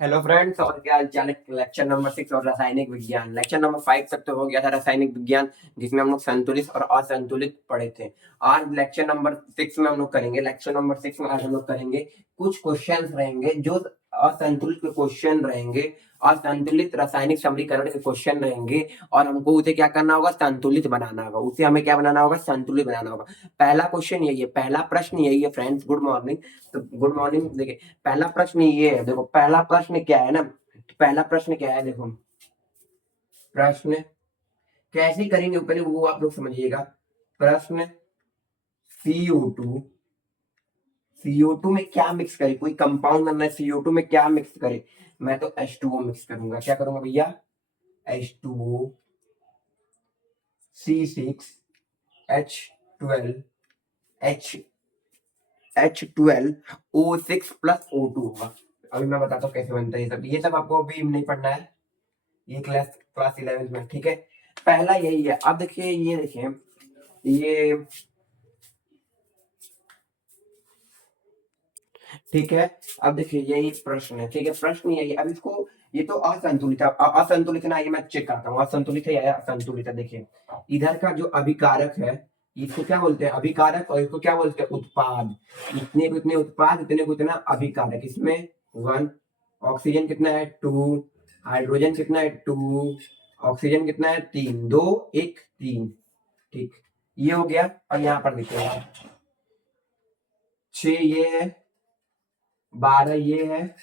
Hello friends, और क्या हाल चाल है। लेक्चर नंबर 6 और रासायनिक विज्ञान। लेक्चर नंबर 5 तक तो हो गया था रासायनिक विज्ञान, जिसमें हम लोग संतुलित और असंतुलित पढ़े थे। आज लेक्चर नंबर 6 में हम लोग करेंगे। लेक्चर नंबर 6 में आज हम लोग करेंगे कुछ क्वेश्चंस रहेंगे जो असंतुलित के क्वेश्चन रहेंगे, असंतुलित रासायनिक समीकरण के क्वेश्चन रहेंगे, और हमको उसे क्या करना होगा, संतुलित बनाना होगा। उसे हमें क्या बनाना होगा, संतुलित बनाना होगा। पहला क्वेश्चन यही है, पहला प्रश्न यही है फ्रेंड्स। Good morning. तो गुड मॉर्निंग। देखिए, पहला प्रश्न ये है। देखो, पहला प्रश्न क्या है ना, पहला प्रश्न क्या है, देखो प्रश्न कैसे करेंगे पहले वो आप लोग समझिएगा। प्रश्न CO2, CO2 में क्या मिक्स करे, कोई कंपाउंड बनना है, CO2 में क्या मिक्स करे। मैं तो H2O मिक्स करूंगा। क्या करूंगा भैया, H2O, C6, H12, H H12O6 plus O2 होगा। अभी मैं बताता हूँ कैसे बनता है ये सब आपको अभी नहीं पढ़ना है, ये क्लास क्लास 11 में, ठीक है। पहला यही है। अब देखिए, ये देखिए, ये ठीक है। अब देखिए, यही प्रश्न है, ठीक है। प्रश्न यही है। अब इसको, ये तो असंतुलित है। असंतुलित ना, ये मैं चेक करता हूँ असंतुलित है या असंतुलित है। देखिए, इधर का जो अभिकारक है, इसको क्या बोलते हैं, अभिकारक, और इसको क्या बोलते हैं, उत्पाद। इतने को इतने उत्पाद, इतने को इतना अभिकारक। इसमें 1, ऑक्सीजन कितना है 2, हाइड्रोजन कितना है 2, ऑक्सीजन कितना है 3, 2 1 3, ठीक। ये हो गया। और यहाँ पर देखिए, 6 ये है, 12 ये है,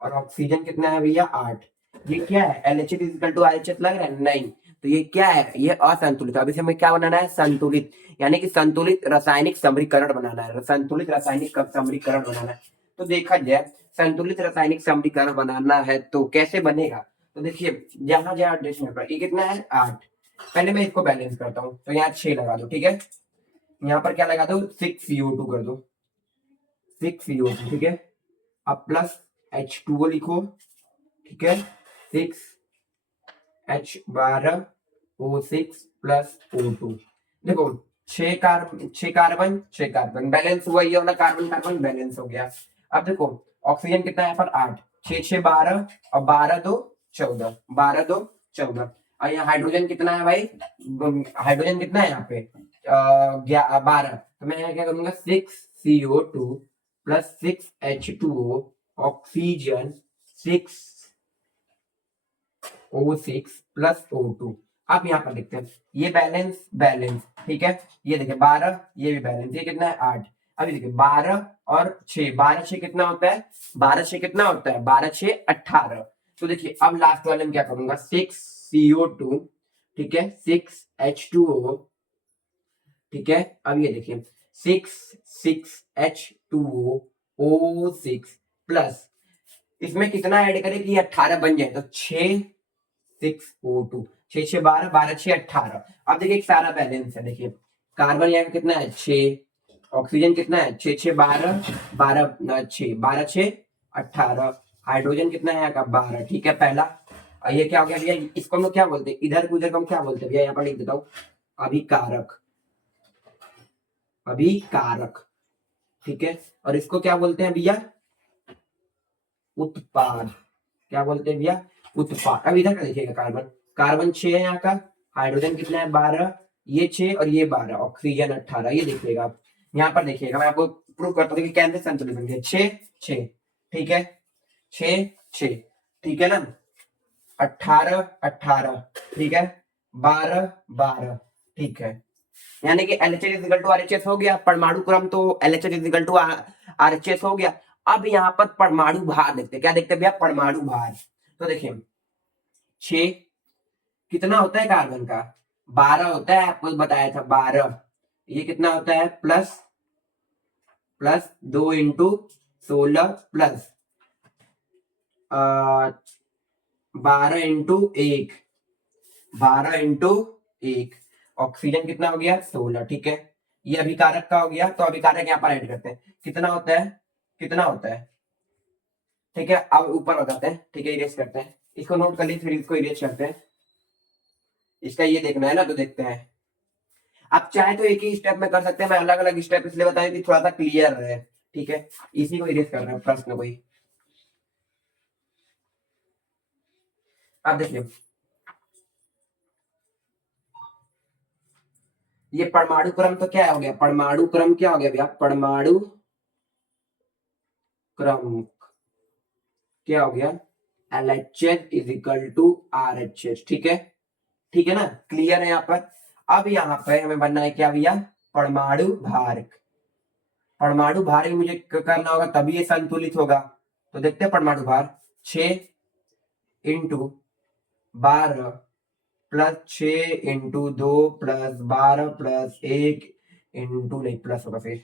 और ऑक्सीजन कितना है भैया 8। ये क्या है, LHS इक्वल टू RHS लग रहा है, नहीं। तो ये क्या है, ये असंतुलित। अब इसे हमें क्या बनाना है, संतुलित, यानी कि संतुलित रासायनिक समीकरण बनाना है। संतुलित रासायनिक समीकरण बनाना है। तो देखा जाए, संतुलित रासायनिक समीकरण बनाना है तो कैसे बनेगा। तो देखिए, जहां जहां डेसिमल पर ये कितना है 8। पहले मैं इसको बैलेंस करता हूँ, तो यहाँ 6 लगा दो, ठीक है। यहाँ पर क्या लगा दो, 6CO2 कर दो, 6CO2, ठीक है। अब प्लस H2O लिखो, ठीक है। 6H12O6 plus O2। देखो, 6 कार्बन बैलेंस हुआ, ये वाला कार्बन कार्बन बैलेंस हो गया। अब देखो, ऑक्सीजन कितना है यहाँ पर 8, 6 6 12, और 12 2 14, 12 2 14। और यहाँ हाइड्रोजन कितना है भाई, हाइड्रोजन कितना है यहाँ पे 12। तो मैं यहाँ क्या करूंगा, 6CO2 plus 6H2O, oxygen 6O6 plus O2। अब यहाँ पर देखते हैं, ये बैलेंस बैलेंस, ठीक है। ये देखिए 12, ये भी बैलेंस, ये कितना है 8। अभी देखिए 12 और 6, 12 6 कितना होता है, 12 6 कितना होता है, 12 6 18। तो देखिए, अब लास्ट वाले में क्या करूंगा, 6CO2, ठीक है, 6H2O, ठीक है। अब ये देखिए, 6 6H2O6 प्लस, इसमें कितना ऐड करें कि 18 बन जाए, तो 6 6O2, 6 6 12, 12 6 18। अब देखिए, एक सारा बैलेंस है। देखिए, कार्बन यहाँ कितना है 6, ऑक्सीजन कितना है 6 6 12, 12 6 12 6 18, हाइड्रोजन कितना है यहाँ का 12, ठीक है पहला। और ये क्या हो गया भैया, इसको हम लोग क्या बोलते हैं, इधर उधर को हम क्या बोलते हैं भैया, यहाँ पर लिख देता हूँ, अभिकारक, अभिकारक, ठीक है। और इसको क्या बोलते हैं भैया, उत्पाद। क्या बोलते हैं भैया, उत्पाद। अब इधर का देखिएगा, कार्बन कार्बन 6 है यहाँ का, हाइड्रोजन कितना है 12, ये 6 और ये 12, ऑक्सीजन 18। ये देखिएगा आप, यहाँ पर देखिएगा, मैं आपको प्रूव करता हूँ कि कैसे संतुलित बन गया। 6 6, ठीक है, 6 6, ठीक है ना, 18 18, ठीक है, 12 12, ठीक है। यानी कि LHS इक्वल टू RHS हो गया, परमाणु क्रम तो LHS इक्वल टू RHS हो गया। अब यहाँ पर परमाणु भार देखते हैं, क्या देखते हैं भैया, परमाणु भार। तो देखिए, 6 कितना होता है कार्बन का, 12 होता है, आपको बताया था 12। ये कितना होता है, प्लस प्लस 2 × 16 प्लस 12 × 1, 12 × 1, ऑक्सीजन कितना हो गया 16, ठीक है। ये अभिकारक का हो गया, तो अभिकारक यहाँ पर ऐड करते हैं, कितना होता है, कितना होता है, ठीक है। अब ऊपर हो जाते हैं, ठीक है, इरेज करते हैं, इसको नोट कर लीजिए, फिर इसको इरेज करते हैं। इसका ये देखना है ना, तो देखते हैं। आप चाहे तो एक ही स्टेप में कर सकते हैं, मैं अलग अलग स्टेप इसलिए बताया कि थोड़ा सा क्लियर रहे, ठीक है। इसी को इरेज कर रहे हैं, प्रश्न को ही। अब देखिए ये परमाणु क्रम तो क्या हो गया, परमाणु क्रम क्या हो गया भैया, परमाणु क्रम क्या हो गया, LHS is equal to RHS। ठीक है, ठीक है ना, क्लियर है यहाँ पर। अब यहाँ पर हमें बनना है क्या भैया, परमाणु भार। परमाणु भार ही मुझे करना होगा तभी ये संतुलित होगा। तो देखते हैं परमाणु भार 6 into 12 plus 6 into 2 plus 12 plus 1 into नहीं प्लस होगा फिर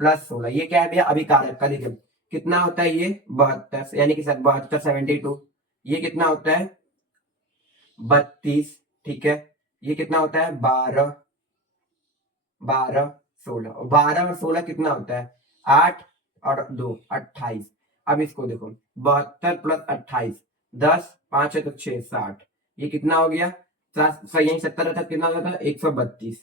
प्लस 16। ये क्या है भैया, अभिकारक का। देखिए कितना होता है ये 72, यानी कि 72 72। ये कितना होता है 32। ठीक है, ये कितना होता है 12 12 16, 12 और 16 कितना होता है 8 और 2 28। अब इसको देखो 72 प्लस 28, 10 5 है तो 6 60। ये कितना हो गया, यही 70 रहता कितना हो जाता है 132।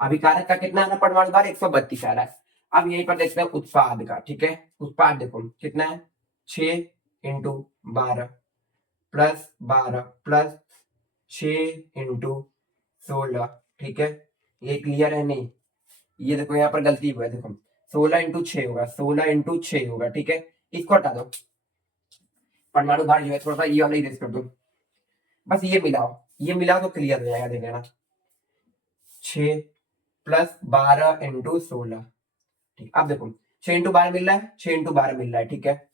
अभिकारक का कितना है ना, परमाणु भार 132 आ रहा है। अब यहीं पर देखते हैं उत्पाद का। ठीक है, उत्पाद देखो कितना है 6 इंटू 12 प्लस 12 प्लस 6 इंटू 16। ठीक है, ये क्लियर है नहीं, ये देखो यहाँ पर गलती हुआ है, देखो 16 इंटू 6 होगा, 16 इंटू 6 होगा। ठीक है, इसको हटा दो, परमाणु भार जो है थोड़ा सा ये वाला इरेज कर दो, बस ये मिलाओ, ये मिलाओ तो क्लियर हो जाएगा। देख लेना 6 प्लस 12 इंटू 16। ठीक, अब देखो 6 इंटू 12 मिल रहा है, 6 इंटू 12 मिल रहा है। ठीक है,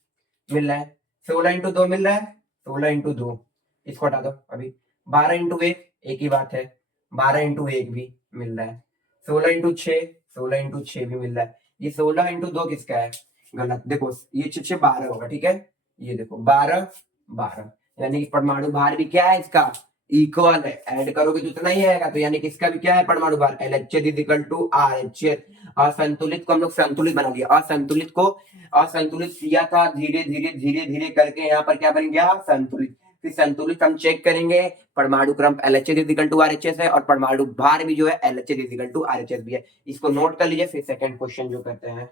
मिल रहा है। 16 इंटू 2 मिल रहा है, 16 इंटू 2, इसको हटा दो अभी। 12 इंटू 1 एक ही बात है, 12 इंटू 1 भी मिल रहा है। 16 इंटू 6, 16 इंटू 6 भी मिल रहा है। ये 16 इंटू 2 किसका है, गलत। देखो ये 6 12 होगा। ठीक है, ये देखो 12 12, यानी कि परमाणु भार भी क्या है इसका, इक्वल है। ऐड करोगे तो उतना ही आएगा, तो यानी कि इसका भी क्या है परमाणु भार, LHS is equal to RHS। असंतुलित को हम लोग संतुलित बना लिया, असंतुलित को असंतुलित किया था, धीरे धीरे धीरे धीरे करके यहाँ पर क्या बन गया संतुलित। फिर संतुलित हम चेक करेंगे, परमाणु क्रम LHS is equal to RHS है और परमाणु भार भी जो है LHS is equal to RHS भी है। इसको नोट कर लीजिए। फिर सेकंड क्वेश्चन जो करते हैं,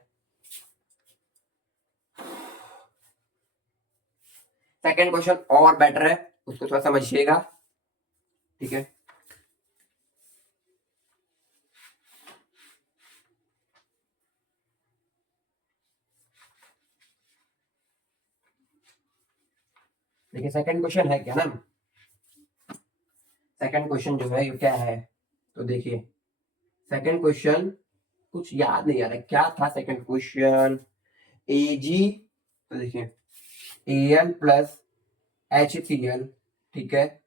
सेकंड क्वेश्चन और बेटर है, उसको थोड़ा समझिएगा। ठीक है, देखिए सेकंड क्वेश्चन है क्या ना, सेकंड क्वेश्चन जो है ये क्या है, तो देखिए सेकंड क्वेश्चन कुछ याद नहीं आ रहा क्या था सेकंड क्वेश्चन। Ag, तो देखिए Al प्लस HCl। ठीक है,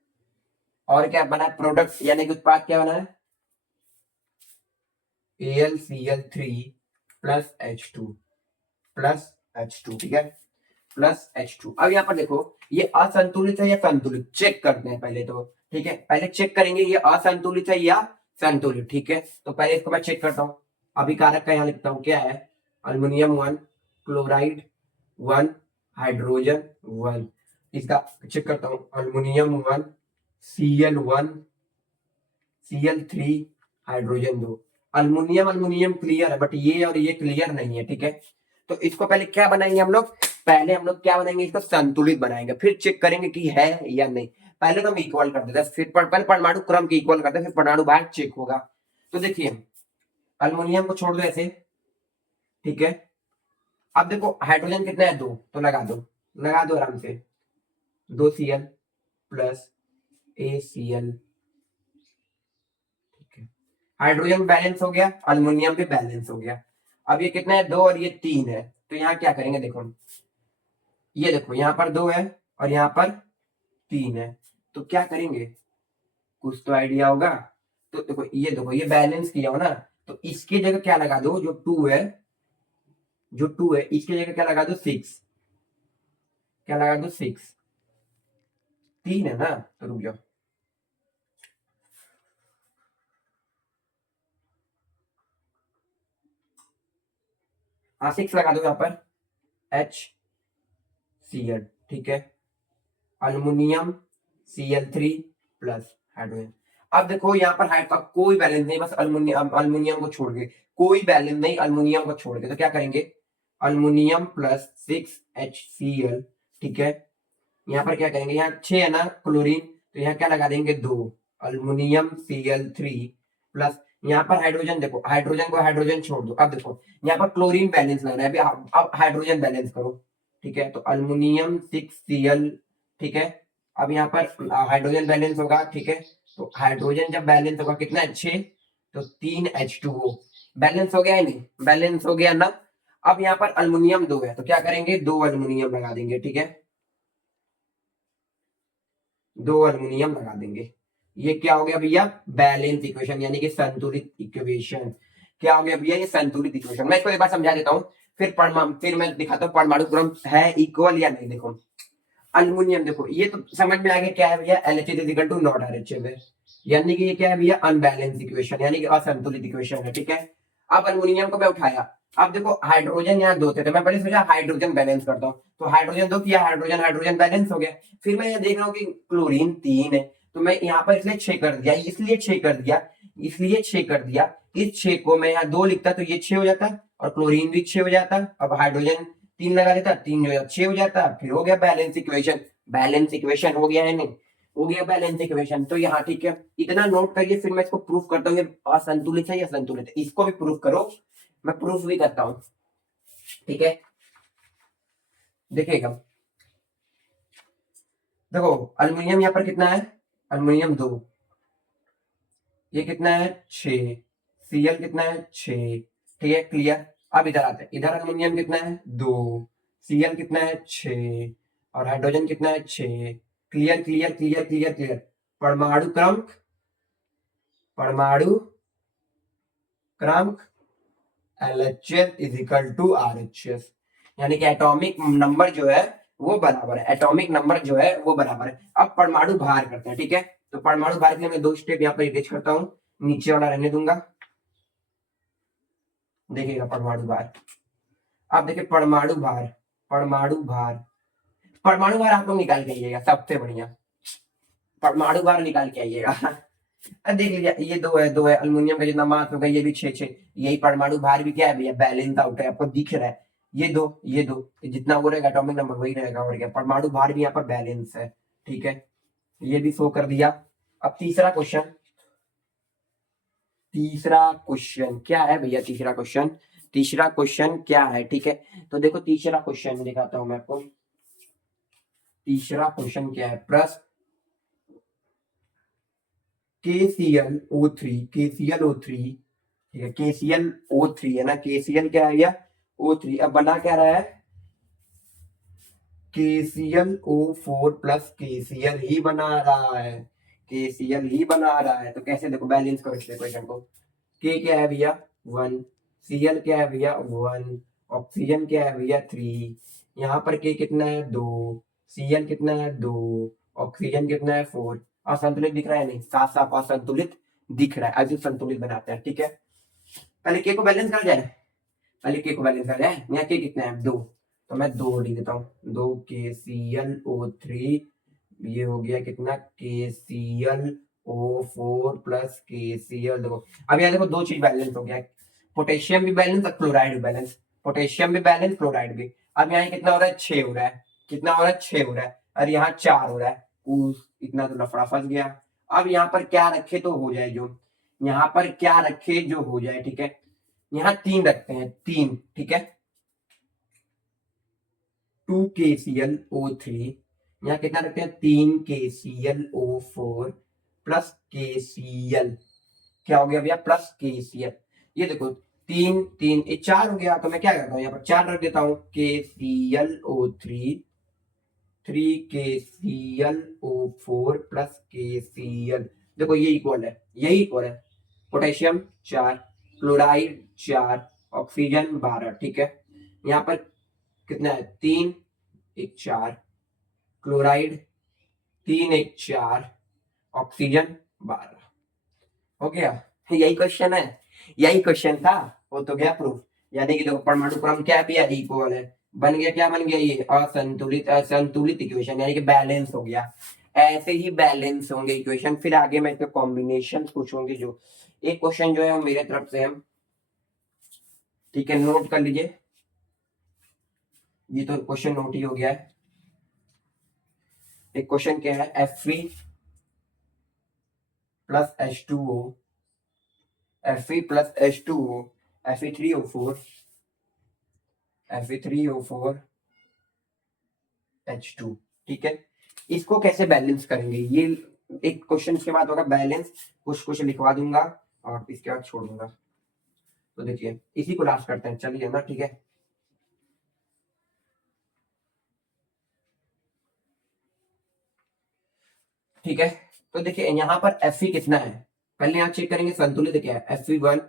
और क्या बना है प्रोडक्ट, यानी कि उत्पाद क्या बना है AlCl3 plus H2 plus H2। ठीक है, प्लस H2। अब यहाँ पर देखो ये असंतुलित है या संतुलित, चेक करते हैं पहले तो। ठीक है, पहले चेक करेंगे ये असंतुलित है या संतुलित। ठीक है, तो पहले इसको मैं चेक करता हूँ। अभिकारक का यहाँ लिखता हूँ क्या है, अल्युमिनियम 1 क्लोराइड 1 हाइड्रोजन 1। इसका चेक करता हूँ, aluminium 1 Cl1 Cl3 hydrogen 2। Aluminium aluminium clear है, बट ये और ये क्लियर नहीं है। ठीक है, तो इसको पहले क्या बनाएंगे हम लोग, पहले हम लोग क्या बनाएंगे, इसको संतुलित बनाएंगे, फिर चेक करेंगे कि है या नहीं। पहले तो हम इक्वल कर देते हैं, फिर पहले परमाणु क्रम के इक्वल करते हैं, फिर परमाणु भार चेक होगा। तो देखिए अल्युमिनियम को छोड़ दो ऐसे। ठीक है, अब देखो हाइड्रोजन कितना है 2, तो लगा दो, लगा दो आराम से, 2Cl plus ACl। Hydrogen balance हो गया, अल्युमिनियम भी बैलेंस हो गया। अब ये कितना है 2 और ये 3 है, तो यहाँ क्या करेंगे देखो, ये देखो यहाँ पर 2 है और यहाँ पर 3 है, तो क्या करेंगे, कुछ तो आइडिया होगा। तो देखो ये बैलेंस किया हो ना, तो इसकी जगह क्या लगा दो, जो 2 है, जो 2 है इसकी जगह क्या लगा दो 6, क्या लगा दो 6। 3 है ना, तो रुक जाओ, हाँ 6 लगा दो यहाँ पर HCl। ठीक है, अल्युमिनियम Cl3 प्लस हाइड्रोजन। अब देखो यहाँ पर हाइड का कोई बैलेंस नहीं, बस अल्युमिनियम, अल्युमिनियम को छोड़ के कोई बैलेंस नहीं, अल्युमिनियम को छोड़ के, तो क्या करेंगे अल्युमिनियम प्लस 6HCl। ठीक है, यहाँ पर क्या करेंगे, यहाँ 6 है ना क्लोरीन, तो यहाँ क्या लगा देंगे 2 अल्युमिनियम Cl3 प्लस यहाँ पर हाइड्रोजन, देखो हाइड्रोजन को हाइड्रोजन छोड़ दो। अब देखो यहाँ पर क्लोरीन बैलेंस लग रहा है, अभी अब हाइड्रोजन बैलेंस करो, ठीक है। तो अल्युमिनियम 6Cl, ठीक है। अब यहाँ पर हाइड्रोजन बैलेंस होगा, ठीक है। तो हाइड्रोजन जब बैलेंस होगा कितना है 6, तो 3H2O बैलेंस हो गया है, नहीं बैलेंस हो गया ना। अब यहाँ पर अल्युमिनियम 2 है, तो क्या करेंगे 2 अल्युमिनियम लगा देंगे, ठीक है। 2 अल्युमिनियम लगा देंगे। ये क्या हो गया भैया, बैलेंस इक्वेशन, यानी कि संतुलित इक्वेशन। क्या हो गया भैया, ये संतुलित इक्वेशन। मैं इसको एक बार समझा देता हूँ, फिर मैं दिखाता हूँ परमाणु क्रम है इक्वल या नहीं। देखो अल्युमिनियम, देखो ये तो समझ में आ गया क्या है भैया, LHF is equal to not RH है, यानी कि ये क्या है भैया, अनबैलेंस इक्वेशन, यानी कि असंतुलित इक्वेशन है, ठीक है। अब अल्युमिनियम को मैं उठाया, अब देखो हाइड्रोजन यहाँ 2 थे, तो मैं पहले सोचा हाइड्रोजन बैलेंस करता हूँ, तो हाइड्रोजन 2 किया, हाइड्रोजन हाइड्रोजन बैलेंस हो गया। फिर मैं ये देख रहा हूँ कि क्लोरीन 3 है, तो मैं यहाँ पर इसलिए 6 कर दिया, इसलिए 6 कर दिया। इस 6 को मैं यहाँ 2 लिखता तो ये 6 हो जाता, और क्लोरीन भी 6 हो जाता। अब हाइड्रोजन 3 लगा देता, 3 जो है 6 हो जाता, फिर हो गया बैलेंस इक्वेशन। बैलेंस इक्वेशन हो गया है, नहीं हो गया बैलेंस इक्वेशन। तो यहाँ ठीक है, इतना नोट करिए, फिर मैं इसको प्रूफ करता हूँ, ये असंतुलित है या संतुलित है, इसको भी प्रूफ करो, मैं प्रूफ भी करता हूँ, ठीक है। देखिएगा, देखो अल्युमिनियम यहाँ पर कितना है, अल्युमिनियम 2, ये कितना है 6, Cl कितना है 6, ठीक है क्लियर। अब इधर आते हैं, इधर अल्युमिनियम कितना है 2, Cl कितना है 6, और हाइड्रोजन कितना है 6। Clear clear clear clear clear. परमाणु क्रमांक, परमाणु क्रमांक LHS is equal to RHS, यानी कि एटॉमिक नंबर जो है वो बराबर है, एटॉमिक नंबर जो है वो बराबर है। अब परमाणु भार करते हैं, ठीक है। तो परमाणु भार के लिए मैं 2 स्टेप यहाँ पर इरेज करता हूँ, नीचे वाला रहने दूंगा। देखिएगा परमाणु भार, अब देखिए परमाणु भार, परमाणु भार, परमाणु भार आप लोग निकाल के आइएगा, सबसे बढ़िया परमाणु भार निकाल के आइएगा। देख लीजिए ये 2 है, 2 है, अल्युमिनियम का जितना मास होगा ये भी 6 6, यही परमाणु भार भी क्या है भैया, बैलेंस आउट है, आपको दिख रहा है। ये दो तो जितना वो रहेगा एटॉमिक नंबर वही रहेगा, और क्या परमाणु भार भी यहाँ पर बैलेंस है, ठीक है। ये भी शो कर दिया। अब तीसरा क्वेश्चन, तीसरा क्वेश्चन क्या है भैया, तीसरा क्वेश्चन, तीसरा क्वेश्चन क्या है, ठीक है। तो देखो तीसरा क्वेश्चन दिखाता हूं मैं आपको, तीसरा क्वेश्चन क्या है, प्रश्न KClO3, KClO3, ठीक है, KClO3 है ना, KCl क्या है भैया O3, अब बना क्या रहा है KClO4 प्लस KCl ही बना रहा है, KCl ही बना रहा है। तो कैसे, देखो बैलेंस करो इस इक्वेशन को, K क्या है भैया 1, Cl क्या है भैया 1, ऑक्सीजन क्या है भैया 3, यहाँ पर K कितना है 2, Cl कितना है 2, ऑक्सीजन कितना है 4। असंतुलित दिख रहा है, नहीं साफ साफ असंतुलित दिख रहा है। अब संतुलित बनाते हैं, ठीक है। पहले K को बैलेंस कर जाए, पहले K को बैलेंस कर जाए, यहाँ K कितना है 2, तो मैं 2 लिख देता हूँ, 2 KClO3, ये हो गया कितना KClO4 प्लस KCl। देखो अब यहाँ देखो 2 चीज बैलेंस हो गया, पोटेशियम भी बैलेंस और क्लोराइड भी बैलेंस, पोटेशियम भी बैलेंस क्लोराइड भी। अब यहाँ कितना हो रहा है 6 हो रहा है, कितना हो रहा है 6 हो रहा है, और यहाँ 4 हो रहा है, इतना तो लफड़ा फंस गया। अब यहाँ पर क्या रखे तो हो जाए, जो यहाँ पर क्या रखे जो हो जाए, ठीक है। यहाँ 3 रखते हैं, 3, ठीक है, 2 KClO3, यहाँ कितना रखते हैं 3 KClO4 प्लस KCl, क्या हो गया भैया प्लस KCl। ये देखो 3 3 ये 4 हो गया, तो मैं क्या करता हूँ यहाँ पर 4 रख देता हूँ, KClO3, 3 KClO4 प्लस KCl। देखो ये इक्वल है, यही इक्वल है, पोटेशियम 4, क्लोराइड 4, ऑक्सीजन 12, ठीक है। यहाँ पर कितना है 3 1 4, क्लोराइड 3 1 4, ऑक्सीजन 12, हो गया। यही क्वेश्चन है, यही क्वेश्चन था, वो तो गया प्रूफ। यानी कि देखो परमाणु क्रम क्या भी है इक्वल है, बन गया क्या बन गया, ये असंतुलित, असंतुलित इक्वेशन, यानी कि बैलेंस हो गया। ऐसे ही बैलेंस होंगे इक्वेशन। फिर आगे मैं इसके कॉम्बिनेशन पूछूंगी, जो एक क्वेश्चन जो है वो मेरे तरफ से हम, ठीक है, नोट कर लीजिए, ये तो क्वेश्चन नोट ही हो गया है। एक क्वेश्चन क्या है, Fe plus H2O, Fe plus H2O, Fe3O4, Fe3O4 H2, ठीक है। इसको कैसे बैलेंस करेंगे, ये एक क्वेश्चन के बाद होगा बैलेंस, कुछ लिखवा दूंगा और इसके बाद छोड़ दूंगा। तो देखिए इसी को लास्ट करते हैं, चलिए ना, ठीक है। ठीक है, तो देखिए यहाँ पर Fe कितना है, पहले यहाँ चेक करेंगे संतुलित क्या है। Fe1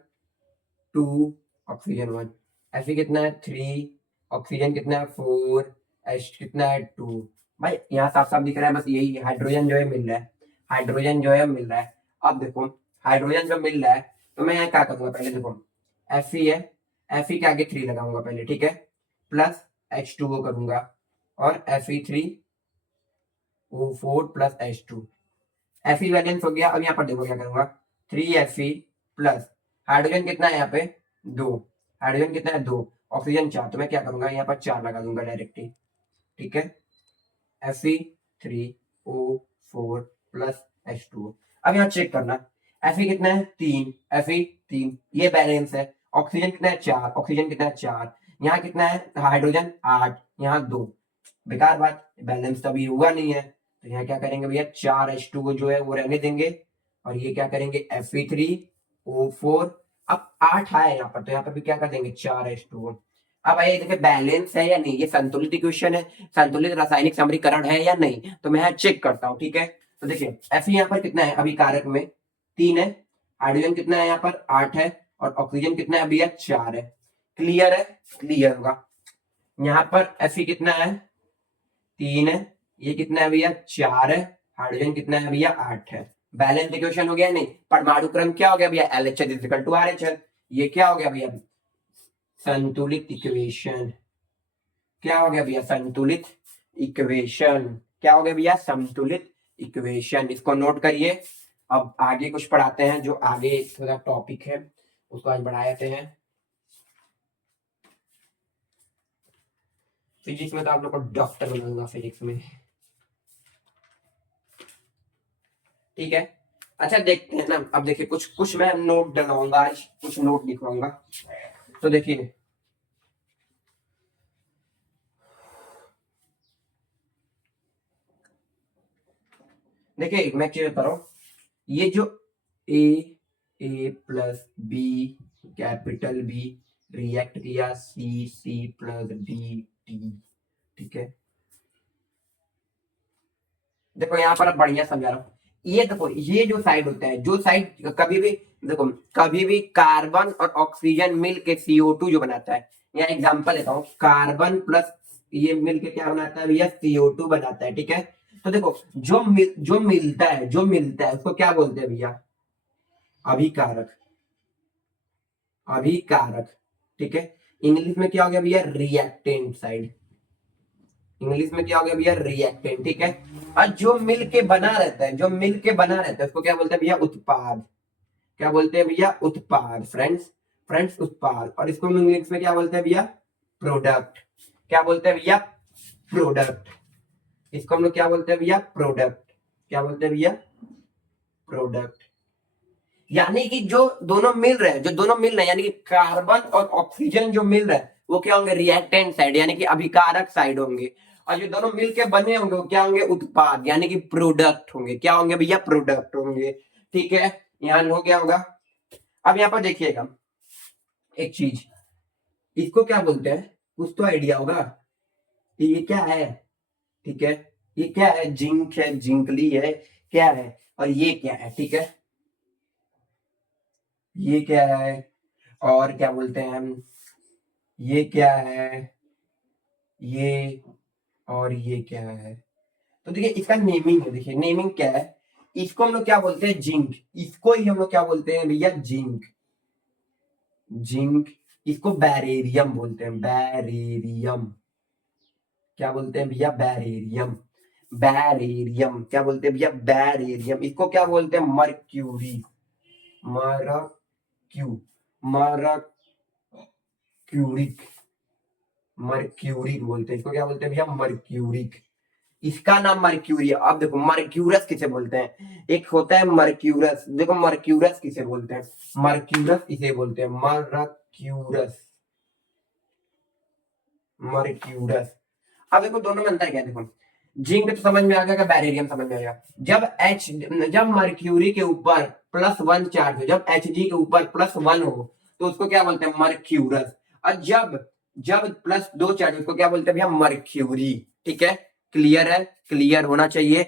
2, ऑक्सीजन 1, Fe कितना है 3, ऑक्सीजन कितना है 4, H कितना है 2। भाई यहाँ साफ साफ दिख रहा है, बस यही हाइड्रोजन जो है मिल रहा है, हाइड्रोजन जो है मिल रहा है। अब देखो हाइड्रोजन जो मिल रहा है, तो मैं यहाँ क्या करूंगा, पहले देखो Fe है, Fe के आगे 3 लगाऊंगा पहले, ठीक है, प्लस H2O करूंगा और Fe3O4 plus H2, Fe balance हो गया। अब यहाँ पर देखो क्या करूंगा, 3Fe प्लस हाइड्रोजन कितना है यहाँ पे 2, हाइड्रोजन कितना है 2, ऑक्सीजन 4, तो मैं क्या करूंगा यहाँ पर 4 लगा दूंगा डायरेक्टली, ठीक है। Fe3O4 plus H2O। अब यहाँ चेक करना, Fe कितना है 3, Fe3 ये बैलेंस है, ऑक्सीजन कितना है 4, ऑक्सीजन कितना है 4, यहाँ कितना है हाइड्रोजन 8, यहाँ 2, बेकार बात, बैलेंस तो अभी हुआ नहीं है, तो यहाँ क्या करेंगे भैया 4H2O जो है वो रहने देंगे, और ये क्या करेंगे Fe3O4। अब 8 है यहाँ पर, तो यहाँ पर भी क्या कर देंगे 4H2O। अब आइए देखिए बैलेंस है या नहीं, ये संतुलित इक्वेशन है, संतुलित रासायनिक समीकरण है या नहीं, तो मैं यहाँ चेक करता हूँ, ठीक है। तो देखिए Fe यहाँ पर कितना है अभी कारक में 3 है, हाइड्रोजन कितना है यहाँ पर 8 है, और ऑक्सीजन कितना है अभी 4 है, क्लियर है, क्लियर होगा। यहाँ पर Fe कितना है 3 है, ये कितना है भैया 4 है, हाइड्रोजन कितना है भैया 8 है, बैलेंस इक्वेशन हो गया नहीं। परमाणु क्रम क्या हो गया भैया LHH is equal to RH है, ये क्या हो गया भैया संतुलित इक्वेशन, क्या हो गया भैया संतुलित इक्वेशन, क्या हो गया भैया संतुलित इक्वेशन, इसको नोट करिए। अब आगे कुछ पढ़ाते हैं, जो आगे थोड़ा टॉपिक है उसको आज बढ़ा जाते हैं। फिजिक्स में तो आप लोग को डॉक्टर बनाऊंगा फिजिक्स में, ठीक है। अच्छा देखते हैं ना, अब देखिए कुछ कुछ मैं नोट डलवाऊंगा आज, कुछ नोट लिखवाऊंगा। तो देखिए देखिए मैं क्या बता रहा हूँ, ये जो A plus B capital B react किया सी प्लस डी टी, ठीक है। देखो यहाँ पर बढ़िया समझा रहा हूँ, ये देखो ये जो साइड होता है, जो साइड कभी भी देखो, कभी भी कार्बन और ऑक्सीजन मिल के CO2 जो बनाता है, यहाँ एग्जांपल लेता हूँ, कार्बन प्लस ये मिल के क्या बनाता है भैया CO2 बनाता है, ठीक है। तो देखो जो मिलता है उसको क्या बोलते हैं भैया अभिकारक, अभिकारक, ठीक है। इंग्लिश में क्या हो गया भैया रिएक्टेंट साइड, इंग्लिश में क्या हो गया भैया रिएक्टेंट, ठीक है। और जो मिल के बना रहता है, जो मिल के बना रहता है उसको क्या बोलते हैं भैया उत्पाद, क्या बोलते हैं भैया उत्पाद, फ्रेंड्स, फ्रेंड्स उत्पाद। और इसको हम इंग्लिश में क्या बोलते हैं भैया प्रोडक्ट, क्या बोलते हैं भैया प्रोडक्ट, इसको हम लोग क्या बोलते हैं भैया प्रोडक्ट, क्या बोलते हैं भैया प्रोडक्ट। यानी कि जो दोनों मिल रहे हैं, जो दोनों मिल रहे हैं, यानी कि कार्बन और ऑक्सीजन जो मिल रहे हैं वो क्या होंगे रिएक्टेंट साइड, यानी कि अभिकारक साइड होंगे, और जो दोनों मिलके बने होंगे वो क्या होंगे उत्पाद, यानी कि प्रोडक्ट होंगे, क्या होंगे भैया प्रोडक्ट होंगे, ठीक है। यहाँ हो गया होगा। अब यहाँ पर देखिएगा एक चीज, इसको क्या बोलते हैं कुछ तो आइडिया होगा, ये क्या है, ठीक है, ये क्या है जिंक है, जिंकली है, क्या है, और ये क्या है, ठीक है, ये क्या है, और क्या बोलते हैं हम, ये क्या है, ये, और ये क्या है। तो देखिए इसका नेमिंग है, देखिए नेमिंग क्या है, इसको हम लोग क्या बोलते हैं जिंक, इसको ही हम लोग क्या बोलते हैं भैया जिंक, जिंक। इसको बैरेरियम बोलते हैं, बैरेरियम, क्या बोलते हैं भैया बैरेरियम, बैरेरियम क्या बोलते हैं भैया बैरेरियम। इसको क्या बोलते हैं मर्क्यूरी, मरक्यू, मरक्यूरिक, मर्क्यूरिक बोलते हैं इसको, क्या बोलते हैं भैया मर्क्यूरिक। इसका नाम मर्क्यूरी है। अब देखो मर्क्यूरस किसे बोलते हैं, एक होता है मर्क्यूरस, देखो मर्क्यूरस किसे बोलते हैं, मर्क्यूरस किसे बोलते हैं, मर्क्यूरस, मर्क्यूरस। अब देखो दोनों में अंतर क्या है, देखो जिंक तो समझ में आ गया, बैरियम समझ में आ गया। जब मर्क्यूरी के ऊपर +1 चार्ज हो, जब Hg के ऊपर +1 हो तो उसको क्या बोलते हैं, मर्क्यूरस। और जब जब +2 चार्ज उसको क्या बोलते हैं भैया, मर्क्यूरी। ठीक है, क्लियर है, क्लियर होना चाहिए।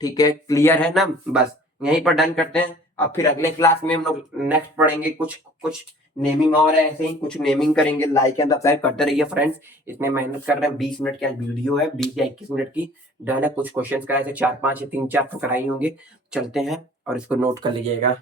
ठीक है, क्लियर है ना, बस यहीं पर डन करते हैं। अब फिर अगले क्लास में हम लोग नेक्स्ट पढ़ेंगे कुछ कुछ नेमिंग और है, ऐसे ही कुछ नेमिंग करेंगे। लाइक एंड सब्सक्राइब करते रहिए फ्रेंड्स, इतने मेहनत कर रहे हैं। 20 मिनट की आज वीडियो है, 20 या 21 मिनट की। डन है, कुछ क्वेश्चंस कराए थे 4-5 या 3-4 तो कराई होंगे। चलते हैं और इसको नोट कर लीजिएगा।